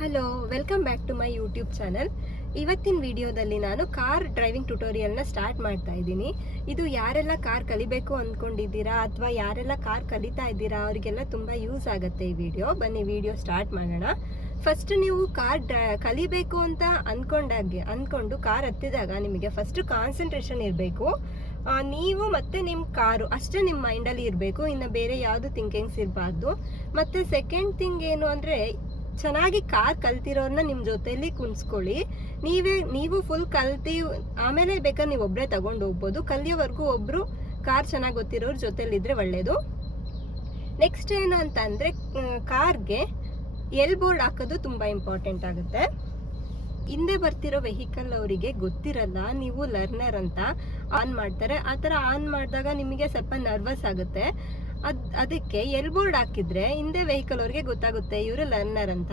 Hello, welcome back to my YouTube channel. ಇವತ್ತಿನ ವಿಡಿಯೋದಲ್ಲಿ ನಾನು ಕಾರ್ ಡ್ರೈವಿಂಗ್ ಟ್ಯುಟೋರಿಯಲ್ನ ಸ್ಟಾರ್ಟ್ ಮಾಡ್ತಾ ಇದ್ದೀನಿ. ಇದು ಯಾರೆಲ್ಲ ಕಾರ್ ಕಲಿಬೇಕು ಅಂದ್ಕೊಂಡಿದ್ದೀರಾ ಅಥವಾ ಯಾರೆಲ್ಲ ಕಾರ್ ಕಲಿತಾ ಇದ್ದೀರಾ ಅವರಿಗೆಲ್ಲ ತುಂಬ ಯೂಸ್ ಆಗುತ್ತೆ ಈ ವಿಡಿಯೋ. ಬನ್ನಿ ವಿಡಿಯೋ ಸ್ಟಾರ್ಟ್ ಮಾಡೋಣ. ಫಸ್ಟ್ ನೀವು ಕಾರ್ ಕಲಿಬೇಕು ಅಂತ ಅಂದ್ಕೊಂಡು ಕಾರ್ ಹತ್ತಿದಾಗ ನಿಮಗೆ ಫಸ್ಟ್ ಕಾನ್ಸಂಟ್ರೇಷನ್ ಇರಬೇಕು. ನೀವು ಮತ್ತು ನಿಮ್ಮ ಕಾರು ಅಷ್ಟೇ ನಿಮ್ಮ ಮೈಂಡಲ್ಲಿ ಇರಬೇಕು, ಇನ್ನು ಬೇರೆ ಯಾವುದು ಥಿಂಕಿಂಗ್ಸ್ ಇರಬಾರ್ದು. ಮತ್ತು ಸೆಕೆಂಡ್ ಥಿಂಗ್ ಏನು ಅಂದರೆ, ಚೆನ್ನಾಗಿ ಕಾರ್ ಕಲ್ತಿರೋರನ್ನ ನಿಮ್ಮ ಜೊತೆಯಲ್ಲಿ ಕುಣಿಸ್ಕೊಳ್ಳಿ. ನೀವು ಫುಲ್ ಕಲ್ತಿ ಆಮೇಲೆ ಬೇಕಾದ್ರೆ ನೀವು ಒಬ್ಬರೇ ತಗೊಂಡು ಹೋಗ್ಬೋದು. ಕಲಿಯೋವರೆಗೂ ಒಬ್ಬರು ಕಾರ್ ಚೆನ್ನಾಗಿ ಗೊತ್ತಿರೋರ ಜೊತೆಲಿದ್ರೆ ಒಳ್ಳೆಯದು. ನೆಕ್ಸ್ಟ್ ಏನು ಅಂತ ಅಂದರೆ, ಕಾರ್ಗೆ ಎಲ್ ಬೋರ್ಡ್ ಹಾಕೋದು ತುಂಬ ಇಂಪಾರ್ಟೆಂಟ್ ಆಗುತ್ತೆ. ಹಿಂದೆ ಬರ್ತಿರೋ ವೆಹಿಕಲ್ ಅವರಿಗೆ ಗೊತ್ತಿರಲ್ಲ, ನೀವು ಲರ್ನರ್ ಅಂತ ಆನ್ ಮಾಡ್ತಾರೆ. ಆ ಥರ ಆನ್ ಮಾಡಿದಾಗ ನಿಮಗೆ ಸ್ವಲ್ಪ ನರ್ವಸ್ ಆಗುತ್ತೆ. ಅದಕ್ಕೆ ಎಲ್ ಬೋರ್ಡ್ ಹಾಕಿದ್ರೆ ಹಿಂದೆ ವೆಹಿಕಲ್ ಅವ್ರಿಗೆ ಗೊತ್ತಾಗುತ್ತೆ ಇವರು ಲರ್ನರ್ ಅಂತ.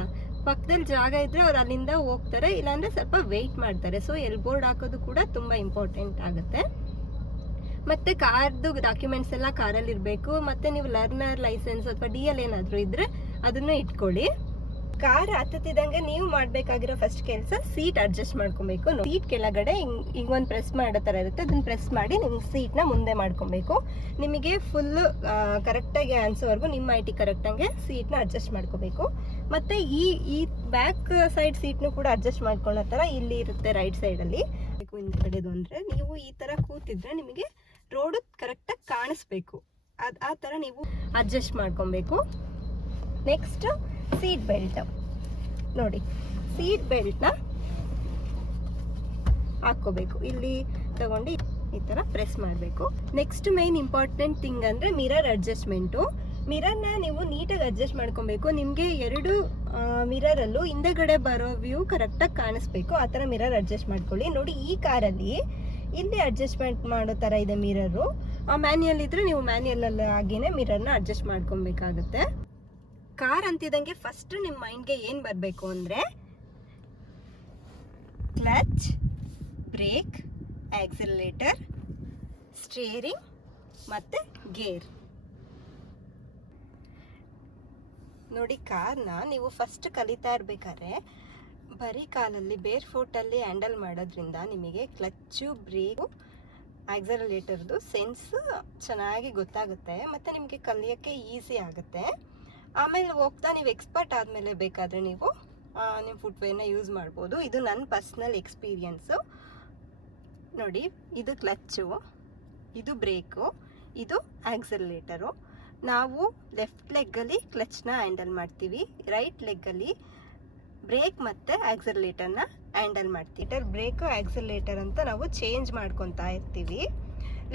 ಪಕ್ಕದಲ್ಲಿ ಜಾಗ ಇದ್ರೆ ಅವ್ರು ಅಲ್ಲಿಂದ ಹೋಗ್ತಾರೆ, ಇಲ್ಲಾಂದ್ರೆ ಸ್ವಲ್ಪ ವೆಯ್ಟ್ ಮಾಡ್ತಾರೆ. ಸೊ ಎಲ್ ಬೋರ್ಡ್ ಹಾಕೋದು ಕೂಡ ತುಂಬ ಇಂಪಾರ್ಟೆಂಟ್ ಆಗುತ್ತೆ. ಮತ್ತೆ ಕಾರ್ದು ಡಾಕ್ಯುಮೆಂಟ್ಸ್ ಎಲ್ಲ ಕಾರಲ್ಲಿ ಇರಬೇಕು. ಮತ್ತೆ ನೀವು ಲರ್ನರ್ ಲೈಸೆನ್ಸ್ ಅಥವಾ DL ಏನಾದರೂ ಇದ್ರೆ ಅದನ್ನು ಇಟ್ಕೊಳ್ಳಿ. ಕಾರ್ ಹತ್ತಿದಂಗೆ ನೀವು ಮಾಡಬೇಕಾಗಿರೋ ಫಸ್ಟ್ ಕೆಲಸ ಸೀಟ್ ಅಡ್ಜಸ್ಟ್ ಮಾಡ್ಕೊಬೇಕು. ಸೀಟ್ ಕೆಳಗಡೆ ಹಿಂಗೊಂದು ಪ್ರೆಸ್ ಮಾಡೋ ಥರ ಇರುತ್ತೆ, ಅದನ್ನ ಪ್ರೆಸ್ ಮಾಡಿ ನಿಮ್ಮ ಸೀಟ್ನ ಮುಂದೆ ಮಾಡ್ಕೊಬೇಕು. ನಿಮಗೆ ಫುಲ್ಲು ಕರೆಕ್ಟಾಗಿ ಅನ್ಸೋವರೆಗೂ ನಿಮ್ಮ ಐಟಿ ಕರೆಕ್ಟಾಗಿ ಸೀಟ್ನ ಅಡ್ಜಸ್ಟ್ ಮಾಡ್ಕೋಬೇಕು. ಮತ್ತು ಈ ಬ್ಯಾಕ್ ಸೈಡ್ ಸೀಟ್ನು ಕೂಡ ಅಡ್ಜಸ್ಟ್ ಮಾಡ್ಕೊಳ್ಳೋ ಥರ ಇಲ್ಲಿ ಇರುತ್ತೆ ರೈಟ್ ಸೈಡಲ್ಲಿ. ಹಿಂದ್ಗಡೆದು ಅಂದರೆ ನೀವು ಈ ಥರ ಕೂತಿದ್ರೆ ನಿಮಗೆ ರೋಡು ಕರೆಕ್ಟಾಗಿ ಕಾಣಿಸ್ಬೇಕು. ಆ ಥರ ನೀವು ಅಡ್ಜಸ್ಟ್ ಮಾಡ್ಕೊಬೇಕು. ನೆಕ್ಸ್ಟ್ ಸೀಟ್ ಬೆಲ್ಟ್ ನೋಡಿ, ಸೀಟ್ ಬೆಲ್ಟ್ನ ಹಾಕ್ಕೋಬೇಕು. ಇಲ್ಲಿ ತಗೊಂಡು ಈ ಥರ ಪ್ರೆಸ್ ಮಾಡಬೇಕು. ನೆಕ್ಸ್ಟ್ ಮೈನ್ ಇಂಪಾರ್ಟೆಂಟ್ ಥಿಂಗ್ ಅಂದರೆ ಮಿರರ್ ಅಡ್ಜಸ್ಟ್ಮೆಂಟು. ಮಿರರ್ನ ನೀವು ನೀಟಾಗಿ ಅಡ್ಜಸ್ಟ್ ಮಾಡ್ಕೊಬೇಕು. ನಿಮಗೆ ಎರಡು ಮಿರರಲ್ಲೂ ಹಿಂದೆಗಡೆ ಬರೋ ವ್ಯೂ ಕರೆಕ್ಟಾಗಿ ಕಾಣಿಸ್ಬೇಕು. ಆ ಥರ ಮಿರರ್ ಅಡ್ಜಸ್ಟ್ ಮಾಡ್ಕೊಳ್ಳಿ. ನೋಡಿ, ಈ ಕಾರಲ್ಲಿ ಇಲ್ಲಿ ಅಡ್ಜಸ್ಟ್ಮೆಂಟ್ ಮಾಡೋ ಥರ ಇದೆ ಮಿರರು. ಮ್ಯಾನ್ಯಲ್ ಇದ್ರೆ ನೀವು ಮ್ಯಾನ್ಯಲಲ್ಲಿ ಆಗಿನೇ ಮಿರರ್ನ ಅಡ್ಜಸ್ಟ್ ಮಾಡ್ಕೊಬೇಕಾಗುತ್ತೆ. ಕಾರ್ ಅಂತಿದಂಗೆ ಫಸ್ಟ್ ನಿಮ್ಮ ಮೈಂಡ್ಗೆ ಏನು ಬರಬೇಕು ಅಂದರೆ, ಕ್ಲಚ್, ಬ್ರೇಕ್, ಆಕ್ಸಿಲರೇಟರ್, ಸ್ಟೀರಿಂಗ್ ಮತ್ತು ಗೇರ್. ನೋಡಿ, ಕಾರ್ನ ನೀವು ಫಸ್ಟ್ ಕಲಿತಾ ಇರಬೇಕಾದ್ರೆ ಬರೀ ಕಾಲಲ್ಲಿ ಬೇರ್ ಫೂಟಲ್ಲಿ ಹ್ಯಾಂಡಲ್ ಮಾಡೋದ್ರಿಂದ ನಿಮಗೆ ಕ್ಲಚ್ಚು, ಬ್ರೇಕು, ಆಕ್ಸಿಲರೇಟರ್ದು ಸೆನ್ಸ್ ಚೆನ್ನಾಗಿ ಗೊತ್ತಾಗುತ್ತೆ. ಮತ್ತು ನಿಮಗೆ ಕಲಿಯೋಕ್ಕೆ ಈಸಿ ಆಗುತ್ತೆ. ಆಮೇಲೆ ಹೋಗ್ತಾ ನೀವು ಎಕ್ಸ್ಪರ್ಟ್ ಆದಮೇಲೆ ಬೇಕಾದರೆ ನೀವು ನಿಮ್ಮ ಫುಟ್ವೇರ್ನ ಯೂಸ್ ಮಾಡ್ಬೋದು. ಇದು ನನ್ನ ಪರ್ಸ್ನಲ್ ಎಕ್ಸ್ಪೀರಿಯನ್ಸು. ನೋಡಿ, ಇದು ಕ್ಲಚ್ಚು, ಇದು ಬ್ರೇಕು, ಇದು ಆಕ್ಸಿಲರೇಟರು. ನಾವು ಲೆಫ್ಟ್ ಲೆಗ್ಗಲ್ಲಿ ಕ್ಲಚ್ನ ಹ್ಯಾಂಡಲ್ ಮಾಡ್ತೀವಿ, ರೈಟ್ ಲೆಗ್ಗಲ್ಲಿ ಬ್ರೇಕ್ ಮತ್ತು ಆಕ್ಸಿಲರೇಟರ್ನ ಹ್ಯಾಂಡಲ್ ಮಾಡ್ತೀವಿ. ಬ್ರೇಕು ಆಕ್ಸಿಲರೇಟರ್ ಅಂತ ನಾವು ಚೇಂಜ್ ಮಾಡ್ಕೊತಾ ಇರ್ತೀವಿ.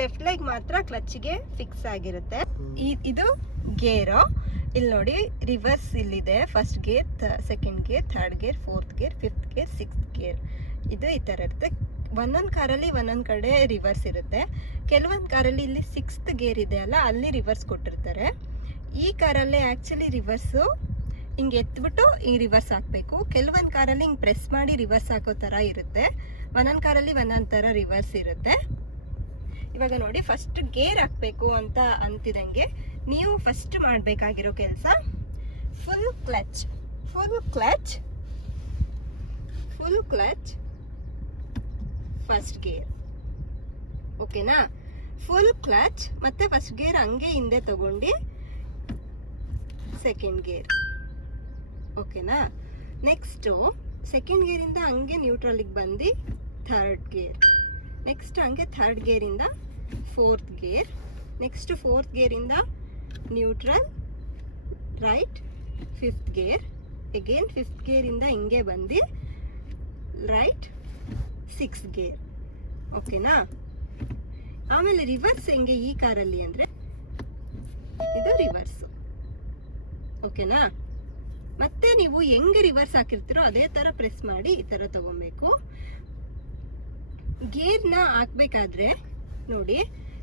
ಲೆಫ್ಟ್ ಲೆಗ್ ಮಾತ್ರ ಕ್ಲಚ್ಗೆ ಫಿಕ್ಸ್ ಆಗಿರುತ್ತೆ. ಇದು ಗೇರು. ಇಲ್ಲಿ ನೋಡಿ, ರಿವರ್ಸ್ ಇಲ್ಲಿದೆ. First gear, second gear, third gear, fourth gear, fifth gear, sixth gear. ಇದು ಈ ಥರ ಇರುತ್ತೆ. ಒಂದೊಂದು ಕಾರಲ್ಲಿ ಒಂದೊಂದು ಕಡೆ ರಿವರ್ಸ್ ಇರುತ್ತೆ. ಕೆಲವೊಂದು ಕಾರಲ್ಲಿ ಇಲ್ಲಿ ಸಿಕ್ಸ್ತ್ ಗೇರ್ ಇದೆ ಅಲ್ಲ, ಅಲ್ಲಿ ರಿವರ್ಸ್ ಕೊಟ್ಟಿರ್ತಾರೆ. ಈ ಕಾರಲ್ಲೇ ಆ್ಯಕ್ಚುಲಿ ರಿವರ್ಸು ಹಿಂಗೆ ಎತ್ಬಿಟ್ಟು ಹಿಂಗೆ ರಿವರ್ಸ್ ಹಾಕಬೇಕು. ಕೆಲವೊಂದು ಕಾರಲ್ಲಿ ಹಿಂಗೆ ಪ್ರೆಸ್ ಮಾಡಿ ರಿವರ್ಸ್ ಹಾಕೋ ಥರ ಇರುತ್ತೆ. ಒಂದೊಂದು ಕಾರಲ್ಲಿ ಒಂದೊಂದು ಥರ ರಿವರ್ಸ್ ಇರುತ್ತೆ. ಇವಾಗ ನೋಡಿ, ಫಸ್ಟ್ ಗೇರ್ ಹಾಕಬೇಕು ಅಂತ ಅಂತಿದಂಗೆ ನೀವು ಫಸ್ಟ್ ಮಾಡಬೇಕಾಗಿರೋ ಕೆಲಸ ಫುಲ್ ಕ್ಲಚ್, ಫಸ್ಟ್ ಗೇರ್. ಓಕೆನಾ? ಫುಲ್ ಕ್ಲಚ್ ಮತ್ತು ಫಸ್ಟ್ ಗೇರ್ ಹಂಗೆ ಹಿಂದೆ ತಗೊಂಡು ಸೆಕೆಂಡ್ ಗೇರ್. ಓಕೆನಾ? ನೆಕ್ಸ್ಟು ಸೆಕೆಂಡ್ ಗೇರಿಂದ ಹಂಗೆ ನ್ಯೂಟ್ರಲಿಗೆ ಬಂದು ಥರ್ಡ್ ಗೇರ್. ನೆಕ್ಸ್ಟ್ ಹಂಗೆ ಥರ್ಡ್ ಗೇರಿಂದ ಫೋರ್ತ್ ಗೇರ್. ನೆಕ್ಸ್ಟ್ ಫೋರ್ತ್ ಗೇರಿಂದ neutral, right, fifth gear. Again fifth ಗೇರಿಂದ ಹಿಂಗೆ ಬಂದು ರೈಟ್, ಸಿಕ್ಸ್ತ್ ಗೇರ್. ಓಕೆನಾ? ಆಮೇಲೆ ರಿವರ್ಸ್ ಹೆಂಗೆ ಈ ಕಾರಲ್ಲಿ ಅಂದರೆ ಇದು ರಿವರ್ಸು. ಓಕೆನಾ? ಮತ್ತೆ ನೀವು ಹೆಂಗೆ ರಿವರ್ಸ್ ಹಾಕಿರ್ತೀರೋ ಅದೇ ಥರ ಪ್ರೆಸ್ ಮಾಡಿ ಈ ಥರ ತಗೊಬೇಕು. ಗೇರ್ನ ಹಾಕ್ಬೇಕಾದ್ರೆ ನೋಡಿ,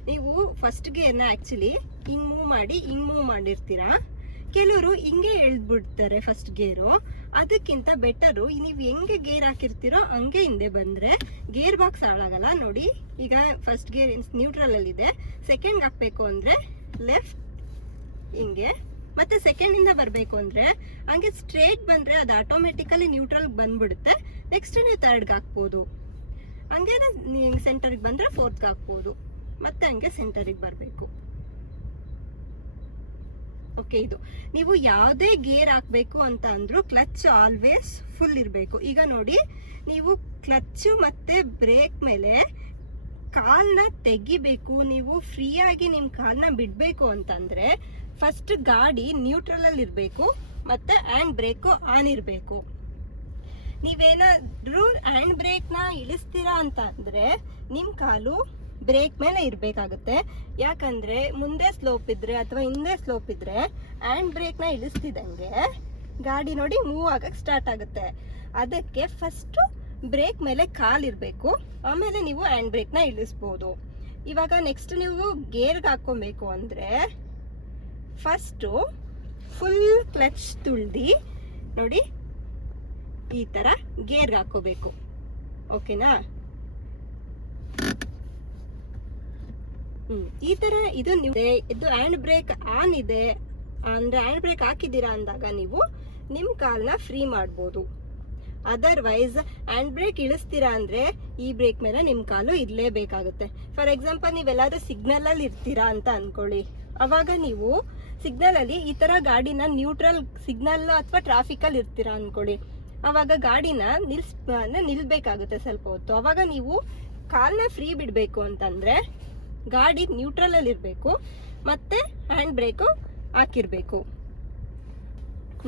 ನೀವು ಫಸ್ಟ್ ಗೇರ್ನ ಆ್ಯಕ್ಚುಲಿ ಹಿಂಗೆ ಮೂವ್ ಮಾಡಿರ್ತೀರಾ. ಕೆಲವರು ಹಿಂಗೆ ಎಳ್ದ್ಬಿಡ್ತಾರೆ ಫಸ್ಟ್ ಗೇರು. ಅದಕ್ಕಿಂತ ಬೆಟರು ನೀವು ಹೆಂಗೆ ಗೇರ್ ಹಾಕಿರ್ತೀರೋ ಹಂಗೆ ಹಿಂದೆ ಬಂದರೆ ಗೇರ್ ಬಾಕ್ಸ್ ಹಾಳಾಗಲ್ಲ. ನೋಡಿ, ಈಗ ಫಸ್ಟ್ ಗೇರ್ ನ್ಯೂಟ್ರಲಲ್ಲಿದೆ. ಸೆಕೆಂಡ್ ಹಾಕಬೇಕು ಅಂದರೆ ಲೆಫ್ಟ್ ಹಿಂಗೆ, ಮತ್ತೆ ಸೆಕೆಂಡಿಂದ ಬರಬೇಕು ಅಂದರೆ ಹಂಗೆ ಸ್ಟ್ರೇಟ್ ಬಂದರೆ ಅದು ಆಟೋಮೆಟಿಕಲಿ ನ್ಯೂಟ್ರಲ್ಗೆ ಬಂದ್ಬಿಡುತ್ತೆ. ನೆಕ್ಸ್ಟ್ ನೀವು ಥರ್ಡ್ಗೆ ಹಾಕ್ಬೋದು, ಹಂಗೆ ಸೆಂಟರ್ಗೆ ಬಂದರೆ ಫೋರ್ತ್ಗೆ ಹಾಕ್ಬೋದು, ಮತ್ತೆ ಹಂಗೆ ಸೆಂಟರಿಗೆ ಬರಬೇಕು. ಓಕೆ, ಇದು ನೀವು ಯಾವುದೇ ಗೇರ್ ಹಾಕಬೇಕು ಅಂತ ಅಂದರೂ ಕ್ಲಚ್ ಆಲ್ವೇಸ್ ಫುಲ್ ಇರಬೇಕು. ಈಗ ನೋಡಿ, ನೀವು ಕ್ಲಚ್ಚು ಮತ್ತು ಬ್ರೇಕ್ ಮೇಲೆ ಕಾಲನ್ನ ತೆಗಿಬೇಕು, ನೀವು ಫ್ರೀಯಾಗಿ ನಿಮ್ಮ ಕಾಲನ್ನ ಬಿಡಬೇಕು ಅಂತಂದರೆ ಫಸ್ಟ್ ಗಾಡಿ ನ್ಯೂಟ್ರಲಲ್ಲಿ ಇರಬೇಕು ಮತ್ತು ಹ್ಯಾಂಡ್ ಬ್ರೇಕು ಆನ್ ಇರಬೇಕು. ನೀವೇನಾದರೂ ಹ್ಯಾಂಡ್ ಬ್ರೇಕ್ನ ಇಳಿಸ್ತೀರಾ ಅಂತ ಅಂದರೆ ನಿಮ್ಮ ಕಾಲು ಬ್ರೇಕ್ ಮೇಲೆ ಇರಬೇಕಾಗುತ್ತೆ. ಯಾಕಂದರೆ ಮುಂದೆ ಸ್ಲೋಪ್ ಇದ್ದರೆ ಅಥವಾ ಹಿಂದೆ ಸ್ಲೋಪ್ ಇದ್ದರೆ ಹ್ಯಾಂಡ್ ಬ್ರೇಕ್ನ ಇಳಿಸ್ತಿದ್ದಂಗೆ ಗಾಡಿ ನೋಡಿ ಮೂವ್ ಆಗಕ್ಕೆ ಸ್ಟಾರ್ಟ್ ಆಗುತ್ತೆ. ಅದಕ್ಕೆ ಫಸ್ಟು ಬ್ರೇಕ್ ಮೇಲೆ ಕಾಲಿರಬೇಕು, ಆಮೇಲೆ ನೀವು ಹ್ಯಾಂಡ್ ಬ್ರೇಕ್ನ ಇಳಿಸ್ಬೋದು. ಇವಾಗ ನೆಕ್ಸ್ಟ್ ನೀವು ಗೇರ್ಗೆ ಹಾಕ್ಕೊಬೇಕು ಅಂದರೆ ಫಸ್ಟು ಫುಲ್ ಕ್ಲಚ್ ತುಳ್ದು ನೋಡಿ ಈ ಥರ ಗೇರ್ಗೆ ಹಾಕ್ಕೋಬೇಕು. ಓಕೆನಾ? ಈ ಥರ ಇದು ಹ್ಯಾಂಡ್ ಬ್ರೇಕ್ ಆನ್ ಇದೆ ಅಂದರೆ ಹ್ಯಾಂಡ್ ಬ್ರೇಕ್ ಹಾಕಿದ್ದೀರಾ ಅಂದಾಗ ನೀವು ನಿಮ್ಮ ಕಾಲನ್ನ ಫ್ರೀ ಮಾಡ್ಬೋದು. ಅದರ್ವೈಸ್ ಹ್ಯಾಂಡ್ ಬ್ರೇಕ್ ಇಳಿಸ್ತೀರಾ ಅಂದರೆ ಈ ಬ್ರೇಕ್ ಮೇಲೆ ನಿಮ್ಮ ಕಾಲು ಇರಲೇಬೇಕಾಗುತ್ತೆ. ಫಾರ್ ಎಕ್ಸಾಂಪಲ್, ನೀವೆಲ್ಲಾದ್ರೂ ಸಿಗ್ನಲಲ್ಲಿ ಇರ್ತೀರಾ ಅಂತ ಅಂದ್ಕೊಳ್ಳಿ. ಅವಾಗ ನೀವು ಸಿಗ್ನಲಲ್ಲಿ ಈ ಥರ ಗಾಡಿನ ನ್ಯೂಟ್ರಲ್ ಸಿಗ್ನಲ್ ಅಥವಾ ಟ್ರಾಫಿಕಲ್ಲಿ ಇರ್ತೀರಾ ಅಂದ್ಕೊಳ್ಳಿ. ಆವಾಗ ಗಾಡಿನ ನಿಲ್ಬೇಕಾಗುತ್ತೆ ಸ್ವಲ್ಪ ಹೊತ್ತು. ಆವಾಗ ನೀವು ಕಾಲನ್ನ ಫ್ರೀ ಬಿಡಬೇಕು ಅಂತಂದರೆ ಗಾಡಿ ನ್ಯೂಟ್ರಲಲ್ಲಿ ಇರಬೇಕು ಮತ್ತು ಹ್ಯಾಂಡ್ ಬ್ರೇಕು ಹಾಕಿರಬೇಕು.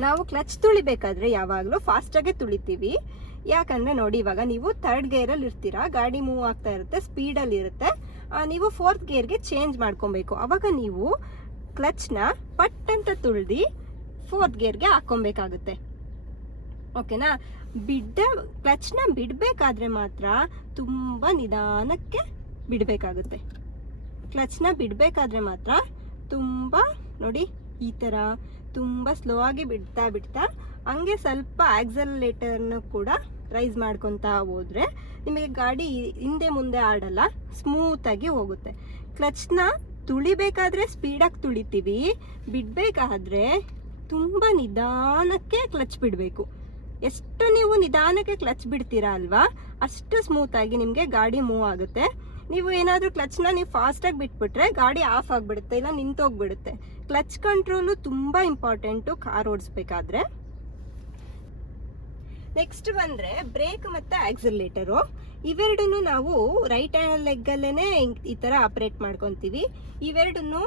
ನಾವು ಕ್ಲಚ್ ತುಳಿಬೇಕಾದ್ರೆ ಯಾವಾಗಲೂ ಫಾಸ್ಟಾಗೆ ತುಳಿತೀವಿ. ಯಾಕಂದರೆ ನೋಡಿ, ಇವಾಗ ನೀವು ಥರ್ಡ್ ಗೇರಲ್ಲಿ ಇರ್ತೀರಾ, ಗಾಡಿ ಮೂವ್ ಆಗ್ತಾ ಇರುತ್ತೆ, ಸ್ಪೀಡಲ್ಲಿ ಇರುತ್ತೆ, ನೀವು ಫೋರ್ತ್ ಗೇರ್ಗೆ ಚೇಂಜ್ ಮಾಡ್ಕೊಬೇಕು. ಆವಾಗ ನೀವು ಕ್ಲಚ್ನ ಪಟ್ ಅಂತ ತುಳ್ದು ಫೋರ್ತ್ ಗೇರ್ಗೆ ಹಾಕ್ಕೊಬೇಕಾಗುತ್ತೆ. ಓಕೆನಾ? ಕ್ಲಚ್ನ ಬಿಡಬೇಕಾದ್ರೆ ಮಾತ್ರ ತುಂಬ ನಿಧಾನಕ್ಕೆ ಬಿಡಬೇಕಾಗುತ್ತೆ. ಕ್ಲಚ್ನ ಬಿಡಬೇಕಾದ್ರೆ ಮಾತ್ರ ತುಂಬ ನೋಡಿ ಈ ಥರ ತುಂಬ ಸ್ಲೋ ಆಗಿ ಬಿಡ್ತಾ ಹಂಗೆ ಸ್ವಲ್ಪ ಆಕ್ಸಲರೇಟರ್ನ ಕೂಡ ರೈಸ್ ಮಾಡ್ಕೊತಾ ಹೋದರೆ ನಿಮಗೆ ಗಾಡಿ ಹಿಂದೆ ಮುಂದೆ ಆಡಲ್ಲ, ಸ್ಮೂತಾಗಿ ಹೋಗುತ್ತೆ. ಕ್ಲಚ್ನ ತುಳಿಬೇಕಾದ್ರೆ ಸ್ಪೀಡಾಗಿ ತುಳಿತೀವಿ, ಬಿಡಬೇಕಾದ್ರೆ ತುಂಬ ನಿಧಾನಕ್ಕೆ ಕ್ಲಚ್ ಬಿಡಬೇಕು. ಎಷ್ಟು ನೀವು ನಿಧಾನಕ್ಕೆ ಕ್ಲಚ್ ಬಿಡ್ತೀರಾ ಅಲ್ವಾ, ಅಷ್ಟು ಸ್ಮೂತಾಗಿ ನಿಮಗೆ ಗಾಡಿ ಮೂವ್ ಆಗುತ್ತೆ. ನೀವು ಏನಾದರೂ ಕ್ಲಚ್ನ ನೀವು ಫಾಸ್ಟಾಗಿ ಬಿಟ್ಬಿಟ್ರೆ ಗಾಡಿ ಆಫ್ ಆಗಿಬಿಡುತ್ತೆ, ಇಲ್ಲ ನಿಂತೋಗ್ಬಿಡುತ್ತೆ. ಕ್ಲಚ್ ಕಂಟ್ರೋಲು ತುಂಬ ಇಂಪಾರ್ಟೆಂಟು ಕಾರ್ ಓಡಿಸ್ಬೇಕಾದ್ರೆ. ನೆಕ್ಸ್ಟ್ ಬಂದರೆ ಬ್ರೇಕ್ ಮತ್ತು ಆಕ್ಸಿಲರೇಟರು. ಇವೆರಡನ್ನು ನಾವು ರೈಟ್ ಹ್ಯಾಂಡ್ ಲೆಗ್ಗಲ್ಲೇ ಈ ಥರ ಆಪ್ರೇಟ್ ಮಾಡ್ಕೊತೀವಿ. ಇವೆರಡನ್ನು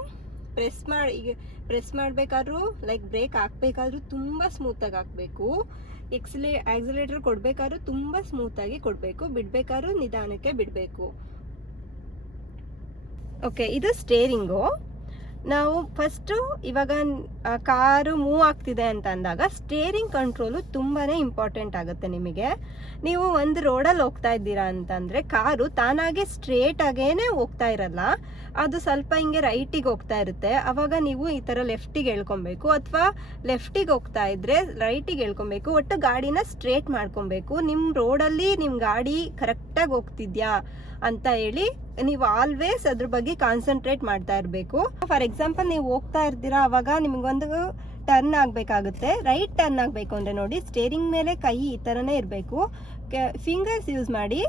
ಪ್ರೆಸ್ ಮಾಡಬೇಕಾದ್ರೂ ಲೈಕ್ ಬ್ರೇಕ್ ಹಾಕ್ಬೇಕಾದ್ರೂ ತುಂಬ ಸ್ಮೂತಾಗಿ ಹಾಕಬೇಕು. ಆಕ್ಸಿಲರೇಟರ್ ಕೊಡಬೇಕಾದ್ರೂ ತುಂಬ ಸ್ಮೂತಾಗಿ ಕೊಡಬೇಕು, ಬಿಡಬೇಕಾದ್ರೂ ನಿಧಾನಕ್ಕೆ ಬಿಡಬೇಕು. ಓಕೆ, ಇದು ಸ್ಟೇರಿಂಗು. ನಾವು ಫಸ್ಟು ಇವಾಗ ಕಾರು ಮೂವ್ ಆಗ್ತಿದೆ ಅಂತ ಅಂದಾಗ ಸ್ಟೇರಿಂಗ್ ಕಂಟ್ರೋಲು ತುಂಬಾ ಇಂಪಾರ್ಟೆಂಟ್ ಆಗುತ್ತೆ ನಿಮಗೆ. ನೀವು ಒಂದು ರೋಡಲ್ಲಿ ಹೋಗ್ತಾ ಇದ್ದೀರಾ ಅಂತಂದರೆ ಕಾರು ತಾನಾಗೆ ಸ್ಟ್ರೇಟಾಗೇ ಹೋಗ್ತಾ ಇರಲ್ಲ, ಅದು ಸ್ವಲ್ಪ ಹಿಂಗೆ ರೈಟಿಗೆ ಹೋಗ್ತಾ ಇರುತ್ತೆ. ಆವಾಗ ನೀವು ಈ ಥರ ಲೆಫ್ಟಿಗೆ ಎಳ್ಕೊಬೇಕು, ಅಥವಾ ಲೆಫ್ಟಿಗೆ ಹೋಗ್ತಾ ಇದ್ದರೆ ರೈಟಿಗೆ ಎಳ್ಕೊಬೇಕು. ಒಟ್ಟು ಗಾಡಿನ ಸ್ಟ್ರೇಟ್ ಮಾಡ್ಕೊಬೇಕು. ನಿಮ್ಮ ರೋಡಲ್ಲಿ ನಿಮ್ಮ ಗಾಡಿ ಕರೆಕ್ಟಾಗಿ ಹೋಗ್ತಿದ್ಯಾ ಅಂತ ಹೇಳಿ ನೀವು ಆಲ್ವೇಸ್ ಅದ್ರ ಬಗ್ಗೆ ಕಾನ್ಸಂಟ್ರೇಟ್ ಮಾಡ್ತಾ ಇರಬೇಕು. ಫಾರ್ ಎಕ್ಸಾಂಪಲ್, ನೀವು ಹೋಗ್ತಾ ಇರ್ತೀರಾ, ಅವಾಗ ನಿಮಗೊಂದು ಟರ್ನ್ ಆಗಬೇಕಾಗುತ್ತೆ. ರೈಟ್ ಟರ್ನ್ ಆಗಬೇಕು ಅಂದರೆ ನೋಡಿ, ಸ್ಟೇರಿಂಗ್ ಮೇಲೆ ಕೈ ಈ ಥರನೇ ಇರಬೇಕು. ಫಿಂಗರ್ಸ್ ಯೂಸ್ ಮಾಡಿ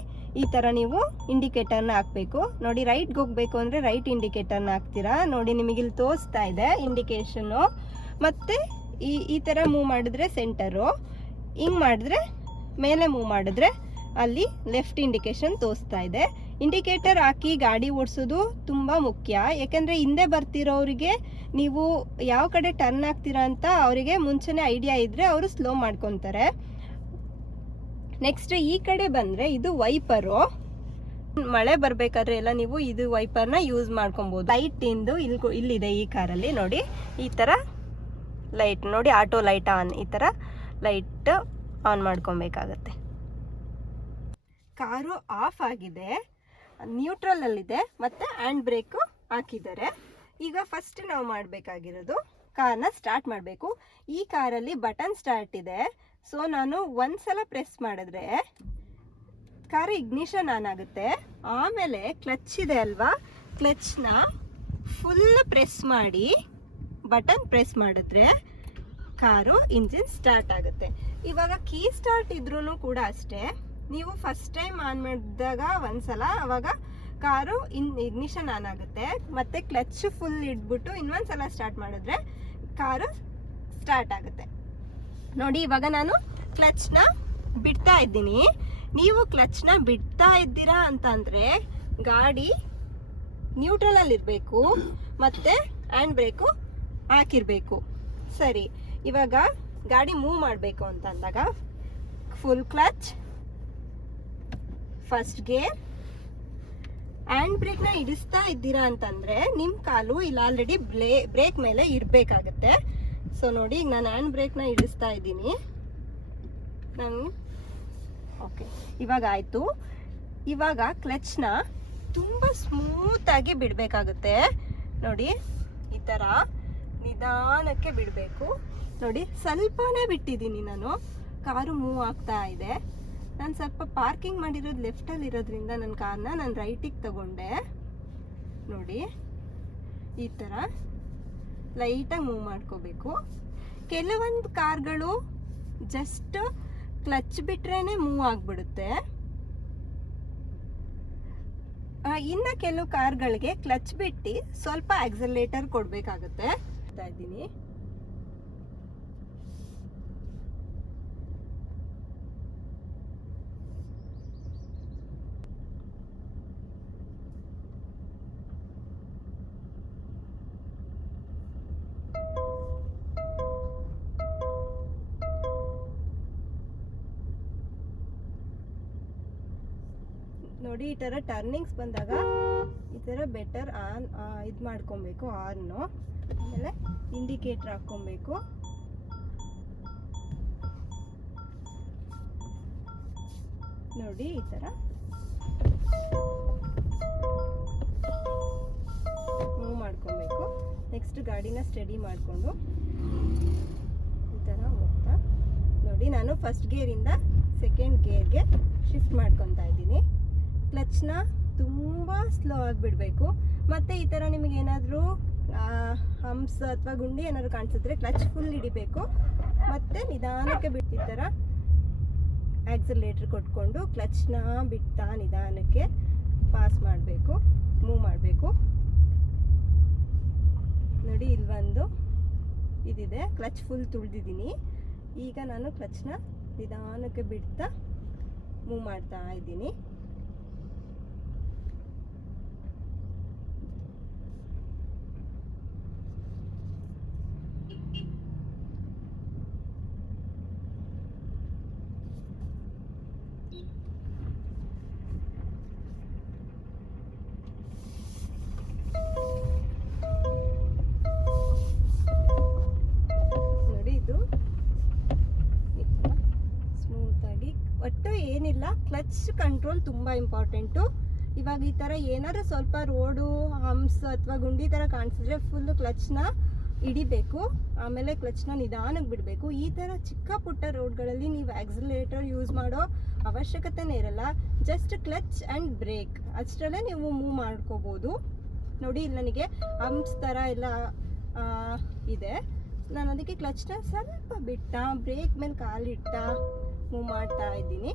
ಈ ಥರ ನೀವು ಇಂಡಿಕೇಟರ್ನ ಹಾಕಬೇಕು. ನೋಡಿ, ರೈಟ್ಗೆ ಹೋಗಬೇಕು ಅಂದರೆ ರೈಟ್ ಇಂಡಿಕೇಟರ್ನ ಹಾಕ್ತೀರಾ. ನೋಡಿ, ನಿಮಗಿಲ್ಲಿ ತೋರಿಸ್ತಾ ಇದೆ ಇಂಡಿಕೇಶನ್ನು. ಮತ್ತು ಈ ಥರ ಮೂವ್ ಮಾಡಿದ್ರೆ ಸೆಂಟರು, ಹಿಂಗೆ ಮಾಡಿದ್ರೆ ಮೇಲೆ ಮೂವ್ ಮಾಡಿದ್ರೆ ಅಲ್ಲಿ ಲೆಫ್ಟ್ ಇಂಡಿಕೇಶನ್ ತೋರಿಸ್ತಾ ಇದೆ. ಇಂಡಿಕೇಟರ್ ಹಾಕಿ ಗಾಡಿ ಓಡಿಸೋದು ತುಂಬ ಮುಖ್ಯ. ಯಾಕೆಂದರೆ ಹಿಂದೆ ಬರ್ತಿರೋರಿಗೆ ನೀವು ಯಾವ ಕಡೆ ಟರ್ನ್ ಆಗ್ತೀರಾ ಅಂತ ಅವರಿಗೆ ಮುಂಚೆನೇ ಐಡಿಯಾ ಇದ್ದರೆ ಅವರು ಸ್ಲೋ ಮಾಡ್ಕೊತಾರೆ. ನೆಕ್ಸ್ಟ್ ಈ ಕಡೆ ಬಂದರೆ ಇದು ವೈಪರು. ಮಳೆ ಬರಬೇಕಾದ್ರೆ ಎಲ್ಲ ನೀವು ಇದು ವೈಪರ್ನ ಯೂಸ್ ಮಾಡ್ಕೊಬೋದು. ಲೈಟಿಂದು ಇಲ್ಲಿದೆ ಈ ಕಾರಲ್ಲಿ ನೋಡಿ, ಈ ಥರ ಲೈಟ್ ನೋಡಿ, ಆಟೋ ಲೈಟ್ ಆನ್, ಈ ಥರ ಲೈಟ್ ಆನ್ ಮಾಡ್ಕೊಬೇಕಾಗತ್ತೆ. ಕಾರು ಆಫ್ ಆಗಿದೆ, ನ್ಯೂಟ್ರಲಲ್ಲಿದೆ ಮತ್ತು ಹ್ಯಾಂಡ್ ಬ್ರೇಕು ಹಾಕಿದ್ದಾರೆ. ಈಗ ಫಸ್ಟ್ ನಾವು ಮಾಡಬೇಕಾಗಿರೋದು ಕಾರ್ನ ಸ್ಟಾರ್ಟ್ ಮಾಡಬೇಕು. ಈ ಕಾರಲ್ಲಿ ಬಟನ್ ಸ್ಟಾರ್ಟ್ ಇದೆ, ಸೊ ನಾನು ಒಂದ್ಸಲ ಪ್ರೆಸ್ ಮಾಡಿದ್ರೆ ಕಾರ್ ಇಗ್ನಿಷನ್ ಆನ್ ಆಗುತ್ತೆ. ಆಮೇಲೆ ಕ್ಲಚ್ ಇದೆ ಅಲ್ವಾ, ಕ್ಲಚ್ನ ಫುಲ್ ಪ್ರೆಸ್ ಮಾಡಿ ಬಟನ್ ಪ್ರೆಸ್ ಮಾಡಿದ್ರೆ ಕಾರು ಇಂಜಿನ್ ಸ್ಟಾರ್ಟ್ ಆಗುತ್ತೆ. ಇವಾಗ ಕೀ ಸ್ಟಾರ್ಟ್ ಇದ್ರೂ ಕೂಡ ಅಷ್ಟೇ, ನೀವು ಫಸ್ಟ್ ಟೈಮ್ ಆನ್ ಮಾಡಿದಾಗ ಒಂದ್ಸಲ ಅವಾಗ ಕಾರು ಇಗ್ನಿಷನ್ ಆನ್ ಆಗುತ್ತೆ, ಮತ್ತೆ ಕ್ಲಚ್ ಫುಲ್ ಇಟ್ಬಿಟ್ಟು ಇನ್ನೊಂದ್ಸಲ ಸ್ಟಾರ್ಟ್ ಮಾಡಿದ್ರೆ ಕಾರು ಸ್ಟಾರ್ಟ್ ಆಗುತ್ತೆ. ನೋಡಿ ಇವಾಗ ನಾನು ಕ್ಲಚ್ನ ಬಿಡ್ತಾ ಇದ್ದೀನಿ. ನೀವು ಕ್ಲಚ್ನ ಬಿಡ್ತಾ ಇದ್ದೀರಾ ಅಂತಂದರೆ ಗಾಡಿ ನ್ಯೂಟ್ರಲಲ್ಲಿ ಇರಬೇಕು ಮತ್ತು ಹ್ಯಾಂಡ್ ಬ್ರೇಕು ಹಾಕಿರಬೇಕು. ಸರಿ, ಇವಾಗ ಗಾಡಿ ಮೂವ್ ಮಾಡಬೇಕು ಅಂತ ಅಂದಾಗ full clutch, first gear, hand ಬ್ರೇಕ್ನ ಇಡಿಸ್ತಾ ಇದ್ದೀರಾ ಅಂತಂದರೆ ನಿಮ್ಮ ಕಾಲು ಇಲ್ಲಿ ಆಲ್ರೆಡಿ ಬ್ರೇಕ್ ಮೇಲೆ ಇರಬೇಕಾಗತ್ತೆ. ಸೊ ನೋಡಿ, ಈಗ ನಾನು ಹ್ಯಾಂಡ್ ಬ್ರೇಕ್ನ ಇಡಿಸ್ತಾ ಇದ್ದೀನಿ. ಓಕೆ, ಇವಾಗ ಆಯಿತು. ಇವಾಗ ಕ್ಲಚ್ನ ತುಂಬ ಸ್ಮೂತಾಗಿ ಬಿಡಬೇಕಾಗುತ್ತೆ. ನೋಡಿ ಈ ಥರ ನಿಧಾನಕ್ಕೆ ಬಿಡಬೇಕು. ನೋಡಿ ಸ್ವಲ್ಪನೇ ಬಿಟ್ಟಿದ್ದೀನಿ ನಾನು, ಕಾರು ಮೂವ್ ಆಗ್ತಾ ಇದೆ. ನಾನು ಸ್ವಲ್ಪ ಪಾರ್ಕಿಂಗ್ ಮಾಡಿರೋದು ಲೆಫ್ಟಲ್ಲಿ ಇರೋದ್ರಿಂದ ನನ್ನ ಕಾರ್ನ ನಾನು ರೈಟಿಗೆ ತಗೊಂಡೆ. ನೋಡಿ ಈ ಥರ ಲೈಟಾಗಿ ಮೂವ್ ಮಾಡ್ಕೋಬೇಕು. ಕೆಲವೊಂದು ಕಾರ್ಗಳು ಜಸ್ಟ್ ಕ್ಲಚ್ ಬಿಟ್ರೇನೆ ಮೂವ್ ಆಗಿಬಿಡುತ್ತೆ. ಇನ್ನು ಕೆಲವು ಕಾರ್ಗಳಿಗೆ ಕ್ಲಚ್ ಬಿಟ್ಟು ಸ್ವಲ್ಪ ಆಕ್ಸಲೇಟರ್ ಕೊಡಬೇಕಾಗುತ್ತೆ. ಇದ್ದೀನಿ ನೋಡಿ, ಈ ಥರ ಟರ್ನಿಂಗ್ಸ್ ಬಂದಾಗ ಈ ಥರ ಬೆಟರ್ ಆನ್ ಇದು ಮಾಡ್ಕೊಬೇಕು. ಆನ್ನು ಆಮೇಲೆ ಇಂಡಿಕೇಟ್ರ್ ಹಾಕ್ಕೊಬೇಕು. ನೋಡಿ ಈ ಥರ ಮೂವ್ ಮಾಡ್ಕೊಬೇಕು. ನೆಕ್ಸ್ಟ್ ಗಾಡಿನ ಸ್ಟಡಿ ಮಾಡಿಕೊಂಡು ಈ ಥರ ಹೋಗ್ತಾ ನೋಡಿ, ನಾನು ಫಸ್ಟ್ ಗೇರಿಂದ ಸೆಕೆಂಡ್ ಗೇರ್ಗೆ ಶಿಫ್ಟ್ ಮಾಡ್ಕೊತಾ ಇದ್ದೀನಿ. ಕ್ಲಚ್ನ ತುಂಬ ಸ್ಲೋ ಆಗಿ ಬಿಡಬೇಕು. ಮತ್ತು ಈ ಥರ ನಿಮಗೆ ಏನಾದರೂ ಹಂಪ್ಸ್ ಅಥವಾ ಗುಂಡಿ ಏನಾದರೂ ಕಾಣಿಸಿದ್ರೆ ಕ್ಲಚ್ ಫುಲ್ ಹಿಡಿಬೇಕು. ಮತ್ತು ನಿಧಾನಕ್ಕೆ ಈ ಥರ ಆಕ್ಸಲೇಟ್ರ್ ಕೊಟ್ಕೊಂಡು ಕ್ಲಚ್ನ ಬಿಡ್ತಾ ನಿಧಾನಕ್ಕೆ ಪಾಸ್ ಮಾಡಬೇಕು, ಮೂವ್ ಮಾಡಬೇಕು. ನೋಡಿ ಇಲ್ಲಿ ಒಂದು ಇದಿದೆ, ಕ್ಲಚ್ ಫುಲ್ ತುಳಿದಿದ್ದೀನಿ. ಈಗ ನಾನು ಕ್ಲಚ್ನ ನಿಧಾನಕ್ಕೆ ಬಿಡ್ತಾ ಮೂವ್ ಮಾಡ್ತಾ ಇದ್ದೀನಿ. ಒಟ್ಟು ಏನಿಲ್ಲ, ಕ್ಲಚ್ ಕಂಟ್ರೋಲ್ ತುಂಬ ಇಂಪಾರ್ಟೆಂಟು. ಇವಾಗ ಈ ಥರ ಏನಾದ್ರು ಸ್ವಲ್ಪ ರೋಡು ಹಂಪ್ಸ್ ಅಥವಾ ಗುಂಡಿ ಥರ ಕಾಣಿಸಿದ್ರೆ ಫುಲ್ಲು ಕ್ಲಚ್ನ ಹಿಡಿಬೇಕು. ಆಮೇಲೆ ಕ್ಲಚ್ನ ನಿಧಾನಕ್ಕೆ ಬಿಡಬೇಕು. ಈ ಥರ ಚಿಕ್ಕ ಪುಟ್ಟ ರೋಡ್ಗಳಲ್ಲಿ ನೀವು ಆಕ್ಸಿಲೇಟರ್ ಯೂಸ್ ಮಾಡೋ ಅವಶ್ಯಕತೆನೇ ಇರಲ್ಲ. ಜಸ್ಟ್ ಕ್ಲಚ್ ಆ್ಯಂಡ್ ಬ್ರೇಕ್ ಅಷ್ಟರಲ್ಲೇ ನೀವು ಮೂವ್ ಮಾಡ್ಕೋಬೋದು. ನೋಡಿ ಇಲ್ಲಿ ನನಗೆ ಹಂಪ್ಸ್ ಥರ ಎಲ್ಲ ಇದೆ, ನಾನು ಅದಕ್ಕೆ ಕ್ಲಚ್ನ ಸ್ವಲ್ಪ ಬಿಟ್ಟ ಬ್ರೇಕ್ ಮೇಲೆ ಕಾಲಿಟ್ಟ ಮೂವ್ ಮಾಡ್ತಾ ಇದ್ದೀನಿ.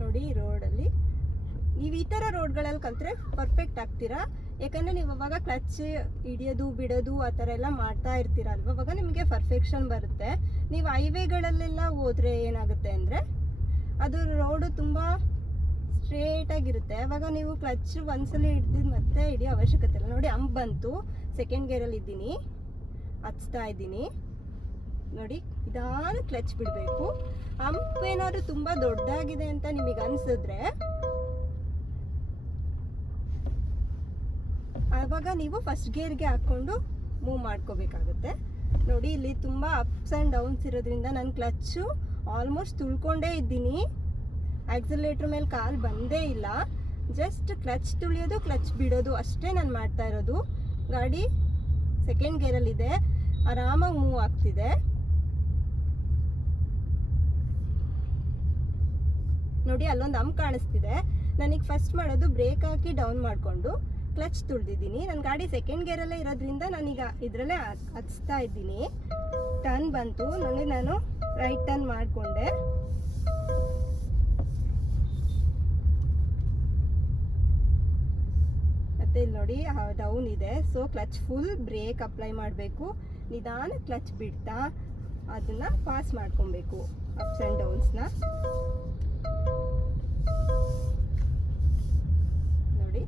ನೋಡಿ ಈ ರೋಡಲ್ಲಿ ನೀವು ಈ ಥರ ರೋಡ್ಗಳಲ್ಲಿ ಕಲ್ತ್ರೆ ಪರ್ಫೆಕ್ಟ್ ಆಗ್ತೀರಾ. ಯಾಕಂದರೆ ನೀವು ಅವಾಗ ಕ್ಲಚ್ ಹಿಡಿಯೋದು ಬಿಡೋದು ಆ ಥರ ಎಲ್ಲ ಮಾಡ್ತಾ ಇರ್ತೀರಲ್ವ, ಅವಾಗ ನಿಮಗೆ ಪರ್ಫೆಕ್ಷನ್ ಬರುತ್ತೆ. ನೀವು ಹೈವೇಗಳಲ್ಲೆಲ್ಲ ಹೋದರೆ ಏನಾಗುತ್ತೆ ಅಂದರೆ ಅದು ರೋಡು ತುಂಬ ಸ್ಟ್ರೇಟಾಗಿರುತ್ತೆ. ಅವಾಗ ನೀವು ಕ್ಲಚ್ ಒಂದ್ಸಲ ಹಿಡ್ದು ಮತ್ತೆ ಹಿಡಿಯೋ ಅವಶ್ಯಕತೆ ಇಲ್ಲ. ನೋಡಿ ಹಂಪ್ ಬಂತು, ಸೆಕೆಂಡ್ ಗೇರಲ್ಲಿ ಇದ್ದೀನಿ, ಹಚ್ತಾ ಇದ್ದೀನಿ. ನೋಡಿ ನಿಧಾನ ಕ್ಲಚ್ ಬಿಡಬೇಕು. ಹಂಪ್ ಏನಾದ್ರು ತುಂಬ ದೊಡ್ಡದಾಗಿದೆ ಅಂತ ನಿಮಗೆ ಅನಿಸಿದ್ರೆ ಆವಾಗ ನೀವು ಫಸ್ಟ್ ಗೇರ್ಗೆ ಹಾಕ್ಕೊಂಡು ಮೂವ್ ಮಾಡ್ಕೋಬೇಕಾಗುತ್ತೆ. ನೋಡಿ ಇಲ್ಲಿ ತುಂಬ ಅಪ್ಸ್ ಆ್ಯಂಡ್ ಡೌನ್ಸ್ ಇರೋದ್ರಿಂದ ನಾನು ಕ್ಲಚ್ಚು ಆಲ್ಮೋಸ್ಟ್ ತುಳ್ಕೊಂಡೇ ಇದ್ದೀನಿ. ಆಕ್ಸಿಲೇಟ್ರ್ ಮೇಲೆ ಕಾಲು ಬಂದೇ ಇಲ್ಲ. ಜಸ್ಟ್ ಕ್ಲಚ್ ತುಳಿಯೋದು ಕ್ಲಚ್ ಬಿಡೋದು ಅಷ್ಟೇ ನಾನು ಮಾಡ್ತಾ ಇರೋದು. ಗಾಡಿ ಸೆಕೆಂಡ್ ಗೇರಲ್ಲಿದೆ, ಆರಾಮಾಗಿ ಮೂವ್ ಆಗ್ತಿದೆ. ನೋಡಿ ಅಲ್ಲೊಂದು ಹಂಪ್ ಕಾಣಿಸ್ತಿದೆ. ನನಗೆ ಫಸ್ಟ್ ಮಾಡೋದು ಬ್ರೇಕ್ ಹಾಕಿ ಡೌನ್ ಮಾಡಿಕೊಂಡು ಕ್ಲಚ್ ತುಳಿದಿದ್ದೀನಿ. ನನ್ನ ಗಾಡಿ ಸೆಕೆಂಡ್ ಗೇರಲ್ಲೇ ಇರೋದ್ರಿಂದ ನಾನೀಗ ಇದರಲ್ಲೇ ಹಚ್ತಾ ಇದ್ದೀನಿ. ಟರ್ನ್ ಬಂತು ನೋಡಿ, ನಾನು ರೈಟ್ ಟರ್ನ್ ಮಾಡಿಕೊಂಡೆ. ಮತ್ತೆ ಇಲ್ಲಿ ನೋಡಿ ಡೌನ್ ಇದೆ, so clutch full break apply ಮಾಡಬೇಕು. ನಿಧಾನ ಕ್ಲಚ್ ಬಿಡ್ತಾ ಅದನ್ನ ಪಾಸ್ ಮಾಡ್ಕೊಬೇಕು ಅಪ್ಸ್ ಆ್ಯಂಡ್ ಡೌನ್ಸ್ನ. ನೋಡಿ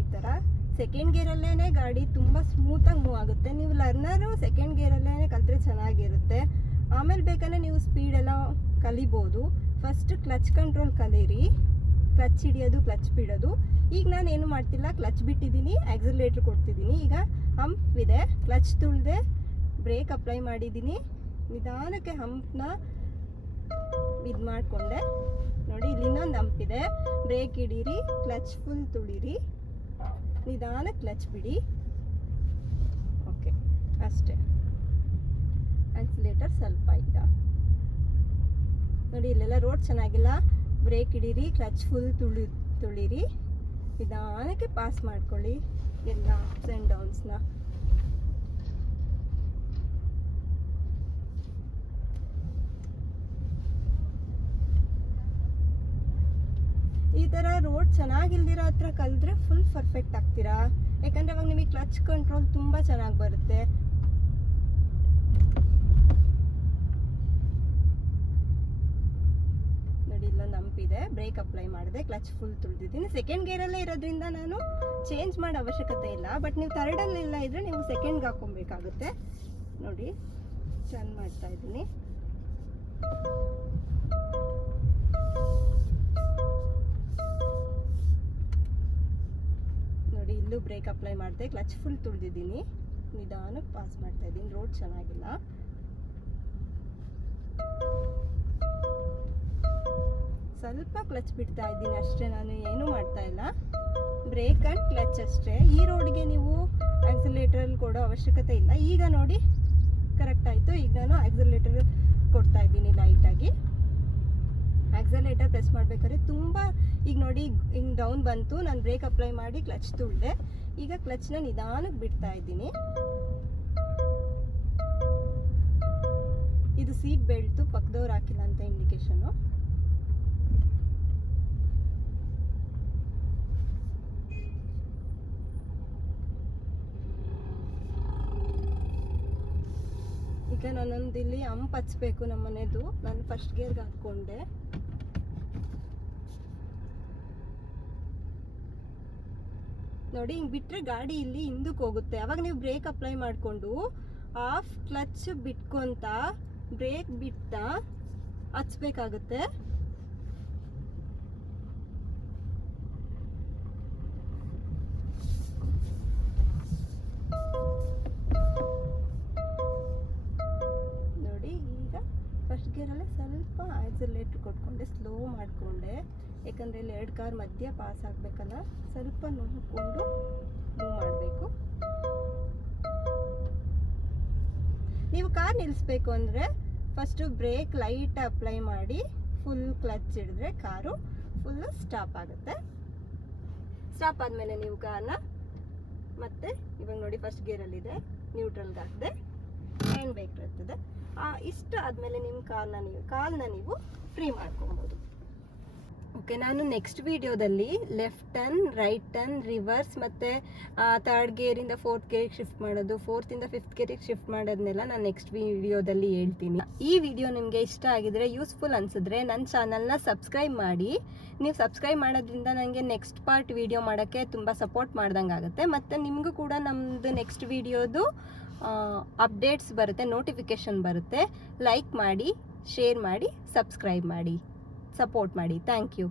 ಈ ಥರ ಸೆಕೆಂಡ್ ಗೇರಲ್ಲೇ ಗಾಡಿ ತುಂಬ ಸ್ಮೂತಾಗಿ ಮೂವ್ ಆಗುತ್ತೆ. ನೀವು ಲರ್ನರು ಸೆಕೆಂಡ್ ಗೇರಲ್ಲೇ ಕಲಿತ್ರೆ ಚೆನ್ನಾಗಿರುತ್ತೆ. ಆಮೇಲೆ ಬೇಕಂದರೆ ನೀವು ಸ್ಪೀಡೆಲ್ಲ ಕಲಿಬೋದು. ಫಸ್ಟ್ ಕ್ಲಚ್ ಕಂಟ್ರೋಲ್ ಕಲೀರಿ, ಕ್ಲಚ್ ಹಿಡಿಯೋದು ಕ್ಲಚ್ ಬಿಡೋದು. ಈಗ ನಾನು ಏನು ಮಾಡ್ತಿಲ್ಲ, ಕ್ಲಚ್ ಬಿಟ್ಟಿದ್ದೀನಿ, ಆಕ್ಸಿಲರೇಟರ್ ಕೊಡ್ತಿದ್ದೀನಿ. ಈಗ ಹಂಪ್ ಇದೆ, ಕ್ಲಚ್ ತುಳಿದೆ ಬ್ರೇಕ್ ಅಪ್ಲೈ ಮಾಡಿದ್ದೀನಿ. ನಿಧಾನಕ್ಕೆ ಹಂಪ್ನ ಇದು ಮಾಡಿಕೊಂಡೆ. ನೋಡಿ ಇಲ್ಲಿ ಇನ್ನೊಂದು ಹಂಪ್ ಇದೆ, ಬ್ರೇಕ್ ಹಿಡೀರಿ, ಕ್ಲಚ್ ಫುಲ್ ತುಳಿರಿ, ನಿಧಾನ ಕ್ಲಚ್ ಬಿಡಿ. ಓಕೆ ಅಷ್ಟೇ. ಆಕ್ಸಿಲೇಟರ್ ಸ್ವಲ್ಪ ಈಗ ನೋಡಿ, ಇಲ್ಲೆಲ್ಲ ರೋಡ್ ಚೆನ್ನಾಗಿಲ್ಲ. ಬ್ರೇಕ್ ಹಿಡೀರಿ, ಕ್ಲಚ್ ಫುಲ್ ತುಳಿರಿ, ನಿಧಾನಕ್ಕೆ ಪಾಸ್ ಮಾಡ್ಕೊಳ್ಳಿ ಎಲ್ಲ ಅಪ್ಸ್ ಆ್ಯಂಡ್ ಡೌನ್ಸ್ನ. ಈ ಥರ ರೋಡ್ ಚೆನ್ನಾಗಿಲ್ದಿರೋ ಹತ್ರ ಕಲಿದ್ರೆ ಫುಲ್ ಪರ್ಫೆಕ್ಟ್ ಆಗ್ತೀರಾ. ಯಾಕಂದರೆ ಅವಾಗ ನಿಮಗೆ ಕ್ಲಚ್ ಕಂಟ್ರೋಲ್ ತುಂಬ ಚೆನ್ನಾಗಿ ಬರುತ್ತೆ. ನೋಡಿ ಇಲ್ಲೊಂದು ಹಂಪ್ ಇದೆ, ಬ್ರೇಕ್ ಅಪ್ಲೈ ಮಾಡಿದೆ, ಕ್ಲಚ್ ಫುಲ್ ತುಳಿದಿದ್ದೀನಿ. ಸೆಕೆಂಡ್ ಗೇರಲ್ಲೇ ಇರೋದ್ರಿಂದ ನಾನು ಚೇಂಜ್ ಮಾಡೋ ಅವಶ್ಯಕತೆ ಇಲ್ಲ. ಬಟ್ ನೀವು ಥರ್ಡಲ್ಲೆಲ್ಲ ಇದ್ದರೆ ನೀವು ಸೆಕೆಂಡ್ಗೆ ಹಾಕೊಬೇಕಾಗುತ್ತೆ. ನೋಡಿ ಟರ್ನ್ ಮಾಡ್ತಾ ಇದ್ದೀನಿ. ನೋಡಿ ಇಲ್ಲೂ ಬ್ರೇಕ್ ಅಪ್ಲೈ ಮಾಡಿದೆ, ಕ್ಲಚ್ ಫುಲ್ ತುಳಿದಿದ್ದೀನಿ, ನಿಧಾನಕ್ಕೆ ಪಾಸ್ ಮಾಡ್ತಾ ಇದ್ದೀನಿ. ರೋಡ್ ಚೆನ್ನಾಗಿಲ್ಲ. ಸ್ವಲ್ಪ ಕ್ಲಚ್ ಬಿಡ್ತಾ ಇದ್ದೀನಿ ಅಷ್ಟೇ, ನಾನು ಏನೂ ಮಾಡ್ತಾ ಇಲ್ಲ. ಬ್ರೇಕ್ ಆ್ಯಂಡ್ ಕ್ಲಚ್ ಅಷ್ಟೇ. ಈ ರೋಡ್ಗೆ ನೀವು ಆಕ್ಸಿಲೇಟರ್ ಕೊಡೋ ಅವಶ್ಯಕತೆ ಇಲ್ಲ. ಈಗ ನೋಡಿ ಕರೆಕ್ಟ್ ಆಯಿತು. ಈಗ ನಾನು ಆಕ್ಸಿಲೇಟರ್ ಕೊಡ್ತಾ ಇದ್ದೀನಿ ಲೈಟಾಗಿ. ಆಕ್ಸಿಲೇಟರ್ ಪ್ರೆಸ್ ಮಾಡ್ಬೇಕಾದ್ರೆ ತುಂಬ, ಈಗ ನೋಡಿ ಹಿಂಗೆ ಡೌನ್ ಬಂತು, ನಾನು ಬ್ರೇಕ್ ಅಪ್ಲೈ ಮಾಡಿ ಕ್ಲಚ್ ತುಳಿದೆ. ಈಗ ಕ್ಲಚ್ನ ನಿಧಾನಕ್ಕೆ ಬಿಡ್ತಾ ಇದ್ದೀನಿ. ಇದು ಸೀಟ್ ಬೆಲ್ಟು ಪಕ್ಕದವ್ರು ಹಾಕಿಲ್ಲ ಅಂತ ಇಂಡಿಕೇಶನು. ಈಗ ನಾನೊಂದು ಇಲ್ಲಿ ಹಂಪ್ ಹಚ್ಬೇಕು ನಮ್ಮ ಮನೆದು. ನಾನು ಫಸ್ಟ್ ಗೇರ್ಗೆ ಹಾಕ್ಕೊಂಡೆ. ನೋಡಿ ಹಿಂಗೆ ಬಿಟ್ಟರೆ ಗಾಡಿ ಇಲ್ಲಿ ಹಿಂದಕ್ಕೆ ಹೋಗುತ್ತೆ. ಅವಾಗ ನೀವು ಬ್ರೇಕ್ ಅಪ್ಲೈ ಮಾಡಿಕೊಂಡು ಆಫ್ ಕ್ಲಚ್ ಬಿಟ್ಕೊಂತ ಬ್ರೇಕ್ ಬಿಡ್ತಾ ಹಚ್ಬೇಕಾಗುತ್ತೆ. ನೋಡಿ ಈಗ ಫಸ್ಟ್ ಗೇರಲ್ಲೇ ಸ್ವಲ್ಪ ಆಕ್ಸಿಲೇಟರ್ ಕೊಟ್ಕೊಂಡೆ, ಸ್ಲೋ ಮಾಡಿಕೊಂಡೆ. ಯಾಕಂದರೆ ಇಲ್ಲಿ 2 ಕಾರ್ ಮಧ್ಯೆ ಪಾಸ್ ಆಗಬೇಕಲ್ಲ, ಸ್ವಲ್ಪ ನೋಡಿಕೊಂಡು ಮೂವ್ ಮಾಡಬೇಕು. ನೀವು ಕಾರ್ ನಿಲ್ಲಿಸ್ಬೇಕು ಅಂದರೆ ಫಸ್ಟು ಬ್ರೇಕ್ ಲೈಟ್ ಅಪ್ಲೈ ಮಾಡಿ ಫುಲ್ ಕ್ಲಚ್ ಹಿಡಿದ್ರೆ ಕಾರು ಫುಲ್ಲು ಸ್ಟಾಪ್ ಆಗುತ್ತೆ. ಸ್ಟಾಪ್ ಆದಮೇಲೆ ನೀವು ಕಾರ್ನ ಮತ್ತೆ ಇವಾಗ ನೋಡಿ ಫಸ್ಟ್ ಗೇರಲ್ಲಿದೆ, ನ್ಯೂಟ್ರಲ್ಗೆ ಹಾಕಿದೆ, ಹ್ಯಾಂಡ್ ಬ್ರೇಕ್ ಇರ್ತದೆ. ಇಷ್ಟು ಆದಮೇಲೆ ನಿಮ್ಮ ಕಾಲ್ನ ನೀವು ಫ್ರೀ ಮಾಡ್ಕೊಬೋದು. ಓಕೆ, ನಾನು ನೆಕ್ಸ್ಟ್ ವಿಡಿಯೋದಲ್ಲಿ left turn, right turn, reverse ಮತ್ತು ಥರ್ಡ್ ಗೇರಿಂದ ಫೋರ್ತ್ ಗೇರಿಗೆ ಶಿಫ್ಟ್ ಮಾಡೋದು, ಫೋರ್ತಿಂದ ಫಿಫ್ತ್ ಗೇರಿಗೆ ಶಿಫ್ಟ್ ಮಾಡೋದನ್ನೆಲ್ಲ ನಾನು ನೆಕ್ಸ್ಟ್ ವಿಡಿಯೋದಲ್ಲಿ ಹೇಳ್ತೀನಿ. ಈ ವಿಡಿಯೋ ನಿಮಗೆ ಇಷ್ಟ ಆಗಿದ್ರೆ, ಯೂಸ್ಫುಲ್ ಅನಿಸಿದ್ರೆ ನನ್ನ ಚಾನಲ್ನ ಸಬ್ಸ್ಕ್ರೈಬ್ ಮಾಡಿ. ನೀವು ಸಬ್ಸ್ಕ್ರೈಬ್ ಮಾಡೋದ್ರಿಂದ ನನಗೆ ನೆಕ್ಸ್ಟ್ ಪಾರ್ಟ್ ವಿಡಿಯೋ ಮಾಡೋಕ್ಕೆ ತುಂಬ ಸಪೋರ್ಟ್ ಮಾಡ್ದಂಗೆ ಆಗುತ್ತೆ. ಮತ್ತು ನಿಮಗೂ ಕೂಡ ನಮ್ಮದು ನೆಕ್ಸ್ಟ್ ವಿಡಿಯೋದು ಅಪ್ಡೇಟ್ಸ್ ಬರುತ್ತೆ, ನೋಟಿಫಿಕೇಷನ್ ಬರುತ್ತೆ. ಲೈಕ್ ಮಾಡಿ, ಶೇರ್ ಮಾಡಿ, ಸಬ್ಸ್ಕ್ರೈಬ್ ಮಾಡಿ, ಸಪೋರ್ಟ್ ಮಾಡಿ. Thank you.